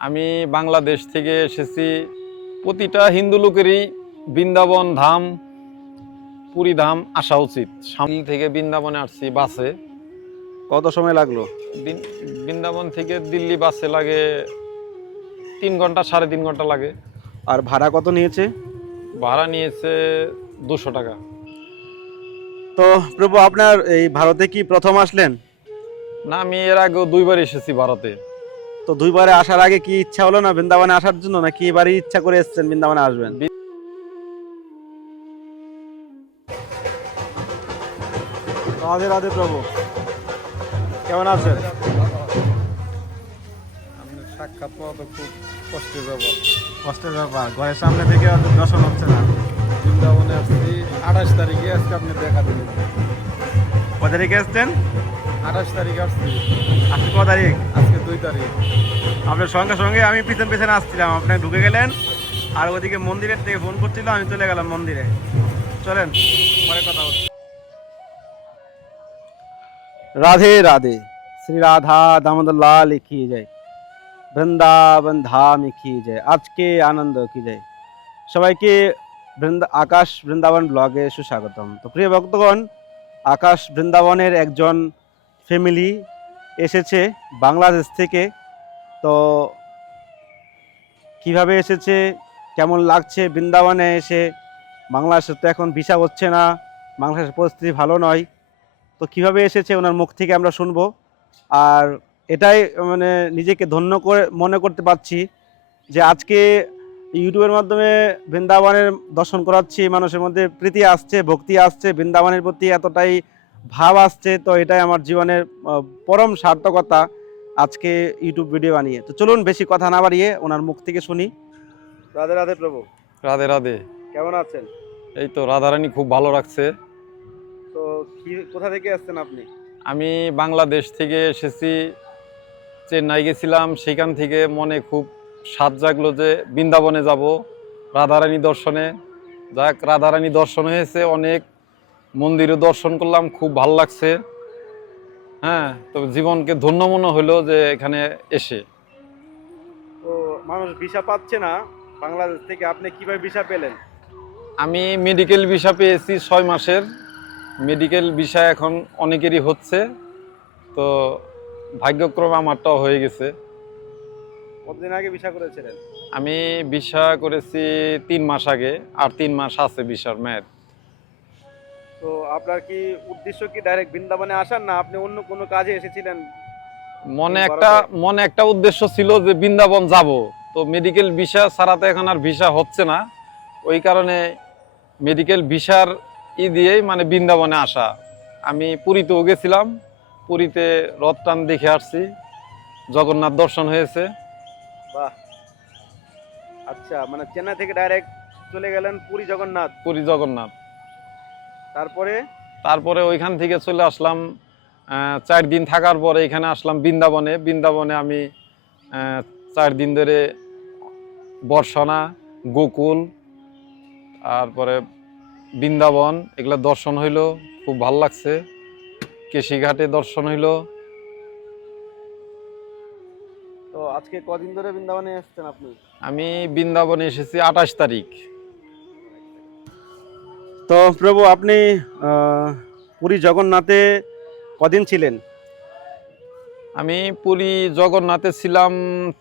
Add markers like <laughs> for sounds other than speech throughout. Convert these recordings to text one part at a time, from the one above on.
আমি বাংলাদেশ থেকে এসেছি। প্রতিটা হিন্দু লোকেরই বৃন্দাবন ধাম পুরী ধাম আসা উচিত। সামনে থেকে বৃন্দাবনে আসছি বাসে। কত সময় লাগল? বৃন্দাবন থেকে দিল্লি বাসে লাগে তিন ঘণ্টা সাড়ে তিন ঘণ্টা লাগে। আর ভাড়া কত নিয়েছে? ভাড়া নিয়েছে দুশো টাকা। তো প্রভু আপনার এই ভারতে কি প্রথম আসলেন? না আমি এর আগে দুইবার এসেছি ভারতে। তো দুইবারে আসার আগে কি ইচ্ছা হলো না বৃন্দাবনে আসার জন্য নাকি এবারই ইচ্ছা করে এসেছেন বৃন্দাবনে আসবেন? রাধে রাধে প্রভু। কেমন আছেন? সাক্ষাৎ পাওয়া তো খুব কষ্টের ব্যাপার। কষ্টের ব্যাপার ঘরের সামনে থেকে অত দর্শন হচ্ছে না। বৃন্দাবনে আসছি আঠাশ তারিখে আজকে আপনি দেখা দিলেন। কত তারিখে এসছেন? আঠাশ তারিখে আসছি। আজকে ক তারিখ? আজকে দুই তারিখ। আপনার সঙ্গে সঙ্গে আমি পিছন পিছনে আসছিলাম। আপনি ঢুকে গেলেন, আর ওদিকে মন্দিরের থেকে ফোন করছিল, আমি চলে গেলাম মন্দিরে। চলেন, পরে কথা হচ্ছে। রাধে রাধে। শ্রী রাধা দামোদর লাল কি যায় বৃন্দাবন ধাম কি যায় আজকে আনন্দ কি যায় সবাইকে বৃন্দা, আকাশ বৃন্দাবন ব্লগে সুস্বাগতম। তো প্রিয় ভক্তগণ, আকাশ বৃন্দাবনের একজন ফ্যামিলি এসেছে বাংলাদেশ থেকে। তো কীভাবে এসেছে, কেমন লাগছে বৃন্দাবনে এসে? বাংলাদেশে তো এখন ভিসা হচ্ছে না, বাংলাদেশের পরিস্থিতি ভালো নয়। তো কীভাবে এসেছে ওনার মুখ থেকে আমরা শুনব। আর এটাই মানে নিজেকে ধন্য করে, মনে করতে পারছি যে আজকে ইউটিউবের মাধ্যমে বৃন্দাবনের দর্শন করাচ্ছি, মানুষের মধ্যে প্রীতি আসছে, ভক্তি আসছে, বৃন্দাবনের প্রতি এতটাই ভাব আসছে তো এটাই আমার জীবনের পরম সার্থকতা আজকে ইউটিউব ভিডিও বানিয়ে। তো চলুন বেশি কথা না বাড়িয়ে ওনার মুখ থেকে শুনি। রাধে রাধে প্রভু। রাধে রাধে। কেমন আছেন? এই তো রাধারানী খুব ভালো রাখছে। তো কি কোথা থেকে আসছেন আপনি? আমি বাংলাদেশ থেকে এসেছি চেন্নাই গেছিলাম সেখান থেকে মনে খুব স্বাদ জাগলো যে বৃন্দাবনে যাব রাধারানী দর্শনে। যাক রাধারানী দর্শন হয়েছে অনেক মন্দিরও দর্শন করলাম খুব ভালো লাগছে। হ্যাঁ তো জীবনকে ধন্য মনে হলো যে এখানে এসে। তো মানুষ ভিসা পাচ্ছে না বাংলাদেশ থেকে আপনি কীভাবে ভিসা পেলেন? আমি মেডিকেল ভিসা পেয়েছি ছয় মাসের। মেডিকেল ভিসা এখন অনেকেরই হচ্ছে তো ভাগ্যক্রম আমারটাও হয়ে গেছে। কতদিন আগে ভিসা করেছিলেন? আমি ভিসা করেছি তিন মাস আগে আর তিন মাস আছে ভিসার মেয়াদ তো আপনার কি উদ্দেশ্য কি ডাইরেক্ট বৃন্দাবনে আসার না আপনি অন্য কোনো কাজে এসেছিলেন? মনে একটা মনে একটা উদ্দেশ্য ছিল যে বৃন্দাবন যাব। তো মেডিকেল ভিসা ছাড়াতে এখন আর ভিসা হচ্ছে না। ওই কারণে মেডিকেল ভিসার ই দিয়েই মানে বৃন্দাবনে আসা। আমি পুরীতেও গেছিলাম। পুরীতে রথ টান দেখে আসছি। জগন্নাথ দর্শন হয়েছে। বাহ। আচ্ছা মানে চেন্নাই থেকে ডাইরেক্ট চলে গেলেন পুরী জগন্নাথ? পুরী জগন্নাথ। তারপরে? তারপরে ওইখান থেকে চলে আসলাম চার দিন থাকার পরে এখানে আসলাম বৃন্দাবনে। বৃন্দাবনে আমি চার দিন ধরে বর্ষনা গোকুল তারপরে বৃন্দাবন এগুলো দর্শন হইল খুব ভালো লাগছে। কেশিঘাটে দর্শন হইল। তো আজকে কদিন ধরে বৃন্দাবনে এসেছেন আপনি? আমি বৃন্দাবনে এসেছি আঠাশ তারিখ। তো প্রভু, আপনি পুরী জগন্নাথে কদিন ছিলেন? আমি পুরী জগন্নাথে ছিলাম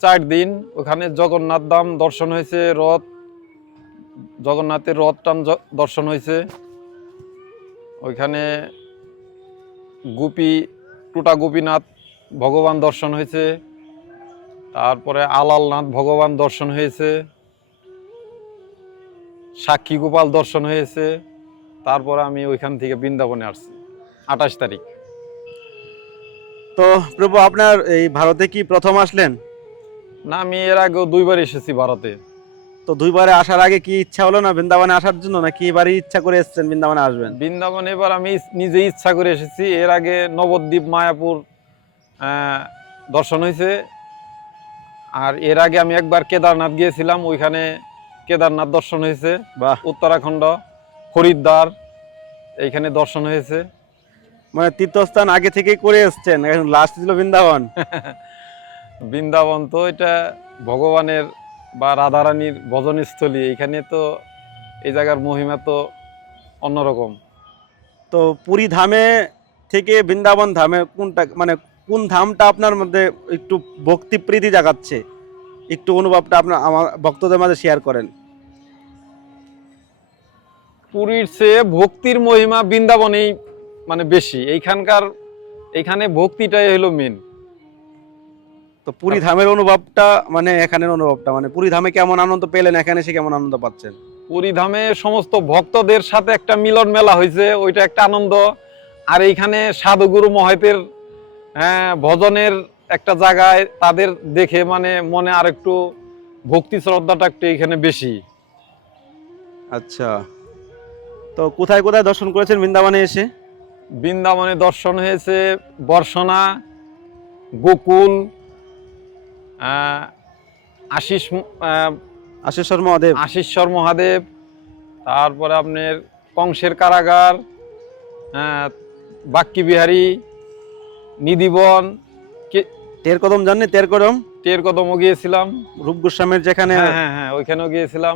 চার দিন। ওখানে জগন্নাথ ধাম দর্শন হয়েছে, রথ, জগন্নাথের রথ টান দর্শন হয়েছে। ওইখানে গোপী, টুটা গোপীনাথ ভগবান দর্শন হয়েছে। তারপরে আলালনাথ ভগবান দর্শন হয়েছে। সাক্ষী গোপাল দর্শন হয়েছে। তারপরে আমি ওইখান থেকে বৃন্দাবনে আসছি আঠাশ তারিখ। তো প্রভু আপনার এই ভারতে কি প্রথম আসলেন? না আমি এর আগেও দুইবার এসেছি ভারতে। তো দুইবারে আসার আগে কি ইচ্ছা হলো না বৃন্দাবনে আসার জন্য নাকি এবারই ইচ্ছা করে এসেছেন বৃন্দাবনে আসবেন? বৃন্দাবন এবার আমি নিজে ইচ্ছা করে এসেছি। এর আগে নবদ্বীপ মায়াপুর আহ, দর্শন হয়েছে। আর এর আগে আমি একবার কেদারনাথ গিয়েছিলাম ওইখানে কেদারনাথ দর্শন হয়েছে বা উত্তরাখণ্ড। হরিদ্বার এইখানে দর্শন হয়েছে। মানে তীর্থস্থান আগে থেকেই করে এসেছেন এখন লাস্ট ছিল বৃন্দাবন। <laughs> বৃন্দাবন তো এটা ভগবানের বা রাধারানীর ভজনস্থলী এখানে তো এই জায়গার মহিমা তো অন্যরকম। তো পুরী ধামে থেকে বৃন্দাবন ধামে কোনটা মানে কোন ধামটা আপনার মধ্যে একটু ভক্তিপ্রীতি জাগাচ্ছে? একটু অনুভবটা আপনার আমার ভক্তদের মাঝে শেয়ার করেন। পুরীর চেয়ে ভক্তির মহিমা বৃন্দাবনেই মানে বেশি। এইখানকার এইখানে ভক্তিটাই হলো মেন তো পুরী ধামের অনুভবটা মানে এখানের অনুভবটা মানে পুরী ধামে কেমন আনন্দ পেলেন এখানে এসে কেমন আনন্দ পাচ্ছেন? পুরী ধামে সমস্ত ভক্তদের সাথে একটা মিলন মেলা হয়েছে ওইটা একটা আনন্দ। আর এইখানে সাধুগুরু মহাইতের হ্যাঁ, ভজনের একটা জায়গায় তাদের দেখে মানে মনে আর একটু ভক্তি শ্রদ্ধাটা একটু এখানে বেশি। আচ্ছা। তো কোথায় কোথায় দর্শন করেছেন বৃন্দাবনে এসে? বৃন্দাবনে দর্শন হয়েছে বর্ষণা গোকুল আশিস আশেশ্বর মহাদেব। আশিশ্বর মহাদেব তারপরে আপনার কংসের কারাগার বাক্কি বিহারী নিধিবন তের কদম জাননি? তের কদম টের কদমও গিয়েছিলাম। রূপ গোস্বামীর যেখানে হ্যাঁ হ্যাঁ হ্যাঁ ওইখানেও গিয়েছিলাম।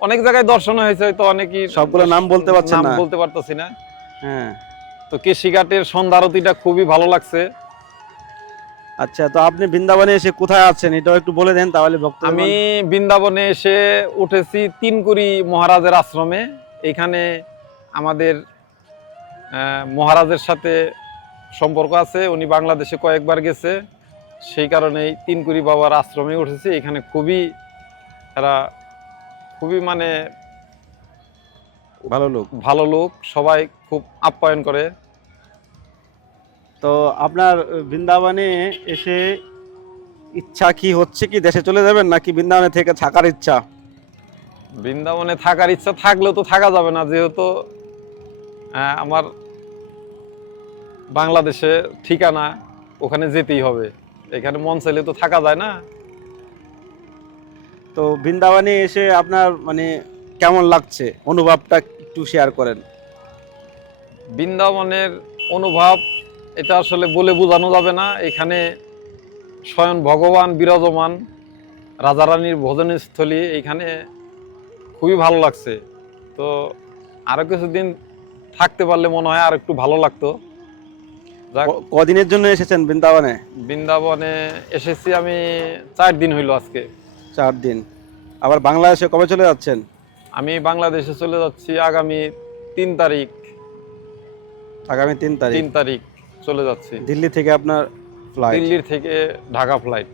অনেক জায়গায় দর্শন হয়েছে হয়তো অনেকই সবগুলো নাম বলতে পারছেন না। বলতে পারতেছি না। হ্যাঁ। তো কেশিঘাটের সন্ধ্যারতিটা খুবই ভালো লাগছে। আচ্ছা তো আপনি বৃন্দাবনে এসে কোথায় আছেন? এটাও একটু বলে দেন তাহলে ভক্ত আমি বৃন্দাবনে এসে উঠেছি তিনকুড়ি মহারাজের আশ্রমে। এখানে আমাদের মহারাজের সাথে সম্পর্ক আছে। উনি বাংলাদেশে কয়েকবার গেছে। সেই কারণেই তিনকুড়ি বাবার আশ্রমে উঠেছি। এখানে খুবই এরা খুবই মানে ভালো লোক। ভালো লোক সবাই খুব আপ্যায়ন করে। তো আপনার বৃন্দাবনে এসে ইচ্ছা কি হচ্ছে কি? দেশে চলে যাবেন নাকি বৃন্দাবনে থেকে থাকার ইচ্ছা? বৃন্দাবনে থাকার ইচ্ছা থাকলেও তো থাকা যাবে না যেহেতু আহ, আমার বাংলাদেশে ঠিকানা ওখানে যেতেই হবে। এখানে মন চাইলে তো থাকা যায় না। তো বৃন্দাবনে এসে আপনার মানে কেমন লাগছে? অনুভবটা একটু শেয়ার করেন। বৃন্দাবনের অনুভব এটা আসলে বলে বোঝানো যাবে না। এখানে স্বয়ং ভগবান বিরাজমান রাজারানীর ভোজনস্থলী এখানে খুবই ভালো লাগছে। তো আরও কিছুদিন থাকতে পারলে মনে হয় আর একটু ভালো লাগতো। কদিনের জন্য এসেছেন বৃন্দাবনে? বৃন্দাবনে এসেছি আমি চার দিন হইল আজকে। চার দিন। আবার বাংলাদেশে কবে চলে যাচ্ছেন? আমি বাংলাদেশে চলে যাচ্ছি আগামী তিন তারিখ। আগামী তিন তারিখ। তিন তারিখ চলে যাচ্ছি। দিল্লি থেকে আপনার ফ্লাইট দিল্লির থেকে ঢাকা ফ্লাইট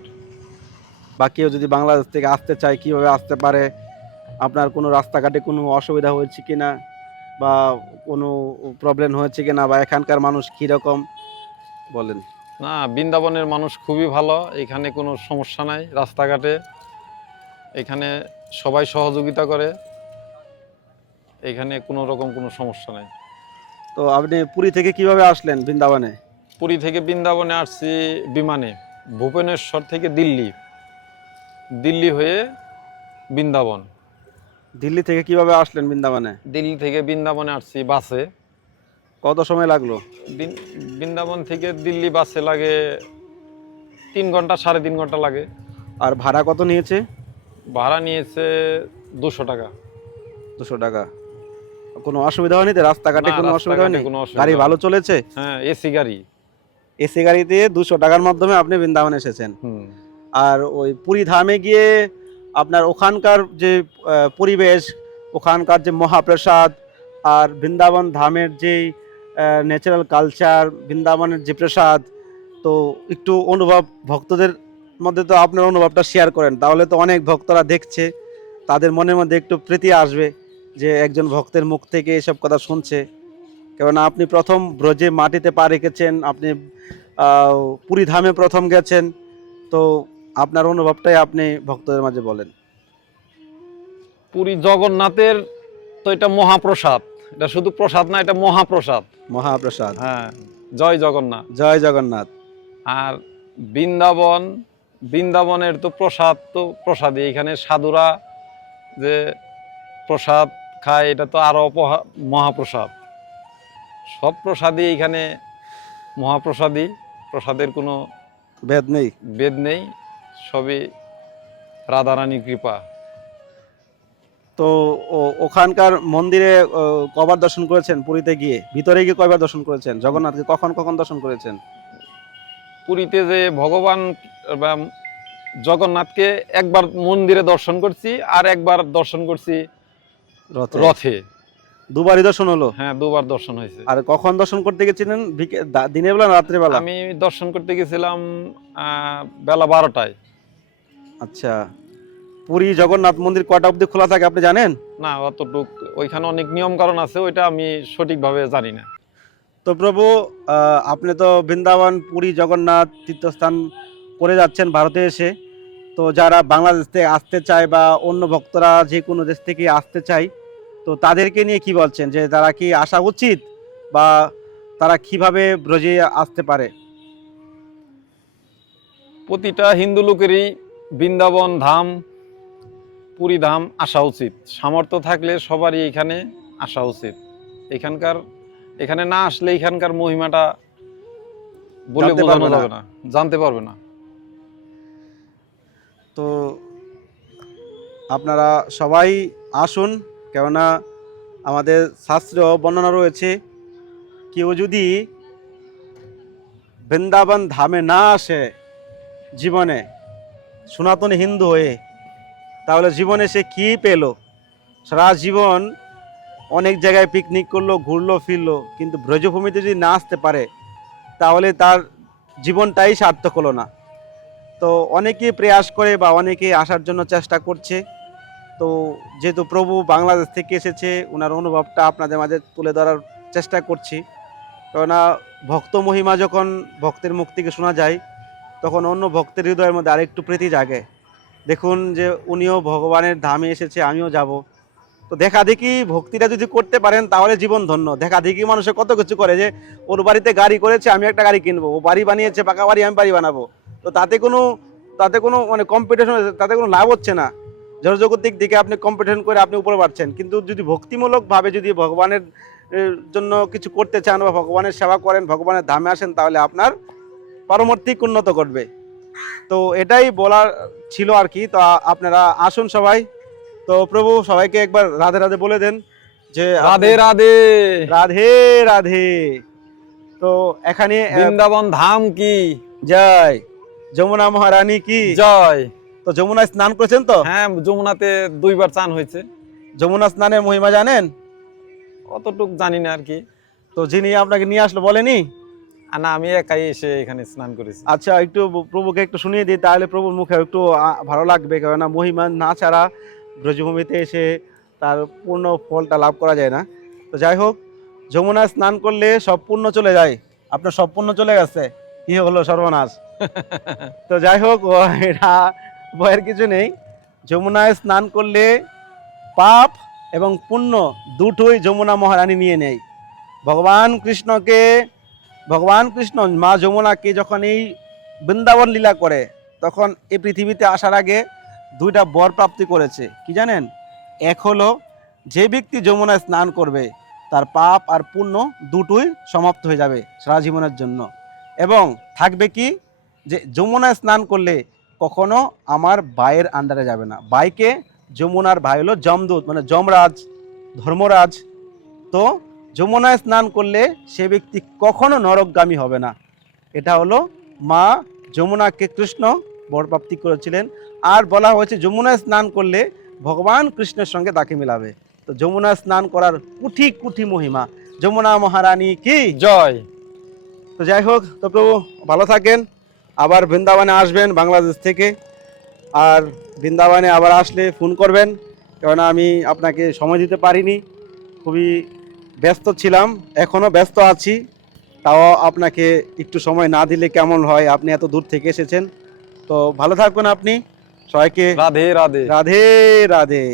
বা কেউ যদি বাংলাদেশ থেকে আসতে চায় কীভাবে আসতে পারে? আপনার কোনো রাস্তাঘাটে কোনো অসুবিধা হয়েছে কি না বা কোনো প্রবলেম হয়েছে কি না বা এখানকার মানুষ কীরকম? বলেন। না বৃন্দাবনের মানুষ খুবই ভালো। এখানে কোনো সমস্যা নাই রাস্তাঘাটে। এখানে সবাই সহযোগিতা করে। এখানে কোনো রকম কোনো সমস্যা নাই। তো আপনি পুরী থেকে কীভাবে আসলেন বৃন্দাবনে? পুরী থেকে বৃন্দাবনে আসছি বিমানে ভুবনেশ্বর থেকে দিল্লি। দিল্লি হয়ে বৃন্দাবন। দিল্লি থেকে কীভাবে আসলেন বৃন্দাবনে? দিল্লি থেকে বৃন্দাবনে আসছি বাসে। কত সময় লাগল? বৃন্দাবন থেকে দিল্লি বাসে লাগে তিন ঘণ্টা সাড়ে তিন ঘণ্টা লাগে। আর ভাড়া কত নিয়েছে? ভাড়া নিয়েছে দুশো টাকা। দুশো টাকা। কোনো অসুবিধা হয়নি রাস্তাঘাটে কোনো অসুবিধা হয়নি? গাড়ি ভালো চলেছে? হ্যাঁ এসি গাড়ি। এসি গাড়িতে দুশো টাকার মাধ্যমে আপনি বৃন্দাবন এসেছেন। আর ওই পুরী ধামে গিয়ে আপনার ওখানকার যে পরিবেশ ওখানকার যে মহাপ্রসাদ আর বৃন্দাবন ধামের যে ন্যাচারাল কালচার বৃন্দাবনের যে প্রসাদ তো একটু অনুভব ভক্তদের মধ্যে তো আপনার অনুভবটা শেয়ার করেন। তাহলে তো অনেক ভক্তরা দেখছে তাদের মনের মধ্যে একটু প্রীতি আসবে যে একজন ভক্তের মুখ থেকে এসব কথা শুনছে। কেননা আপনি প্রথম ব্রজে মাটিতে পা রেখেছেন আপনি পুরী ধামে প্রথম গেছেন তো আপনার অনুভবটাই আপনি ভক্তদের মাঝে বলেন। পুরী জগন্নাথের তো এটা মহাপ্রসাদ। এটা শুধু প্রসাদ না এটা মহাপ্রসাদ। মহাপ্রসাদ। হ্যাঁ জয় জগন্নাথ। জয় জগন্নাথ। আর বৃন্দাবন বৃন্দাবনের তো প্রসাদ তো প্রসাদই এখানে সাধুরা যে প্রসাদ খায় এটা তো আরও মহাপ্রসাদ। সব প্রসাদই এখানে মহাপ্রসাদই প্রসাদের কোনো ভেদ নেই। বেদ নেই সবই রাধারানী কৃপা। তো ওখানকার মন্দিরে কবার দর্শন করেছেন পুরীতে গিয়ে? ভিতরে গিয়ে কয়বার দর্শন করেছেন? জগন্নাথকে কখন কখন দর্শন করেছেন? পুরীতে যে ভগবান জগন্নাথকে একবার মন্দিরে দর্শন করছি আর একবার দর্শন করছি রথে। দুবারই দর্শন হলো? হ্যাঁ দুবার দর্শন হয়েছে। আর কখন দর্শন করতে গেছিলেন? দিনের বেলা রাত্রে বেলা আমি দর্শন করতে গেছিলাম বেলা বারোটায়। আচ্ছা। পুরী জগন্নাথ মন্দির কটা অবধি খোলা থাকে আপনি জানেন? না অতটুক ওইখানে অনেক নিয়ম কারণ আছে ওইটা আমি সঠিকভাবে জানি না। তো প্রভু আপনি তো বৃন্দাবন পুরী জগন্নাথ তীর্থস্থান করে যাচ্ছেন ভারতে এসে। তো যারা বাংলাদেশ থেকে আসতে চায় বা অন্য ভক্তরা যে কোনো দেশ থেকে আসতে চায় তো তাদেরকে নিয়ে কি বলছেন? যে তারা কি আসা উচিত বা তারা কীভাবে ব্রজে আসতে পারে? প্রতিটা হিন্দু লোকেরই বৃন্দাবন ধাম পুরী ধাম আসা উচিত। সামর্থ্য থাকলে সবারই এখানে আসা উচিত। এখানকার এখানে না আসলে এখানকার মহিমাটা বলে বোঝানো যাবে না। জানতে পারবে না। তো আপনারা সবাই আসুন, কেননা আমাদের শাস্ত্র বর্ণনা রয়েছে, কেউ যদি বৃন্দাবন ধামে না আসে জীবনে, সনাতন হিন্দু হয়ে, তাহলে জীবনে সে কী পেল? সারা জীবন অনেক জায়গায় পিকনিক করল, ঘুরলো, ফিরলো, কিন্তু ব্রজভূমিতে যদি না আসতে পারে, তাহলে তার জীবনটাই সার্থক হলো না। তো অনেকেই প্রয়াস করে বা অনেকেই আসার জন্য চেষ্টা করছে। তো যেহেতু প্রভু বাংলাদেশ থেকে এসেছে ওনার অনুভবটা আপনাদের মাঝে তুলে ধরার চেষ্টা করছি। কেননা ভক্ত মহিমা যখন ভক্তের মুখ থেকে শোনা যায়, তখন অন্য ভক্তের হৃদয়ের মধ্যে আরেকটু প্রীতি জাগে। দেখুন যে উনিও ভগবানের ধামে এসেছে, আমিও যাব। তো দেখা দেখি ভক্তিটা যদি করতে পারেন, তাহলে জীবন ধন্য। দেখা দেখি মানুষে কত কিছু করে যে, ওর বাড়িতে গাড়ি করেছে, আমি একটা গাড়ি কিনবো, ও বাড়ি বানিয়েছে, পাকা বাড়ি, আমি বাড়ি বানাবো। তো তাতে কোনো তাতে কোনো মানে কম্পিটিশন তাতে কোনো লাভ হচ্ছে না। জড়জগতিক দিকে আপনি কম্পিটিশন করে আপনি উপরে বাড়ছেন। কিন্তু যদি ভক্তিমূলকভাবে যদি ভগবানের জন্য কিছু করতে চান বা ভগবানের সেবা করেন ভগবানের ধামে আসেন তাহলে আপনার পারমার্থিক উন্নত করবে তো এটাই বলার ছিল আর কি। তো আপনারা আসুন সবাই। তো প্রভু সবাইকে একবার রাধে রাধে বলে দেন যে রাধে রাধে। রাধে রাধে। তো এখানে বৃন্দাবন ধাম কি? জয়। যমুনা মহারানী কি? জয়। তো যমুনায় স্নান করেছেন তো? হ্যাঁ যমুনাতে দুইবার চান হয়েছে। যমুনা স্নানের মহিমা জানেন? অতটুক জানি না আর কি। তো যিনি আপনাকে নিয়ে আসলো বলেনি? না আমি একাই এসে এখানে স্নান করেছি। আচ্ছা একটু প্রভুকে একটু শুনিয়ে দিই তাহলে প্রভুর মুখে একটু ভালো লাগবে কেননা মহিমা না ছাড়া ব্রজভূমিতে এসে তার পূর্ণ ফলটা লাভ করা যায় না। তো যাই হোক যমুনা স্নান করলে সব পূর্ণ চলে যায়। আপনার সব পূর্ণ চলে গেছে? কি হলো সর্বনাশ। তো যাই হোক এটা ভয়ের কিছু নেই। যমুনায় স্নান করলে পাপ এবং পুণ্য দুটোই যমুনা মহারানী নিয়ে নেয়। ভগবান কৃষ্ণকে, ভগবান কৃষ্ণ মা যমুনাকে যখন এই বৃন্দাবন লীলা করে, তখন এই পৃথিবীতে আসার আগে দুইটা বর প্রাপ্তি করেছে। কি জানেন? এক হলো যে ব্যক্তি যমুনায় স্নান করবে, তার পাপ আর পুণ্য দুটোই সমাপ্ত হয়ে যাবে সারা জীবনের জন্য। এবং থাকবে কি? যে যমুনায় স্নান করলে কখনো আমার ভাইয়ের আন্ডারে যাবে না। ভাইকে যমুনার ভাই হলো যমদূত মানে যমরাজ, ধর্মরাজ। তো যমুনায় স্নান করলে সে ব্যক্তি কখনো নরকগামী হবে না। এটা হলো মা যমুনাকে কৃষ্ণ বরপ্রাপ্তি করেছিলেন। আর বলা হয়েছে যমুনায় স্নান করলে ভগবান কৃষ্ণের সঙ্গে তাকে মিলাবে। তো যমুনায় স্নান করার কুঠি কুঠি মহিমা। যমুনা মহারানী কি? জয়। তো যাই হোক তো প্রভু ভালো থাকেন। আবার বৃন্দাবনে আসবেন বাংলাদেশ থেকে। আর বৃন্দাবনে আবার আসলে ফোন করবেন কেননা আমি আপনাকে সময় দিতে পারিনি। খুবই ব্যস্ত ছিলাম এখনও ব্যস্ত আছি। তাও আপনাকে একটু সময় না দিলে কেমন হয় আপনি এত দূর থেকে এসেছেন। তো ভালো থাকবেন আপনি। সবাইকে রাধে রাধে। রাধে রাধে।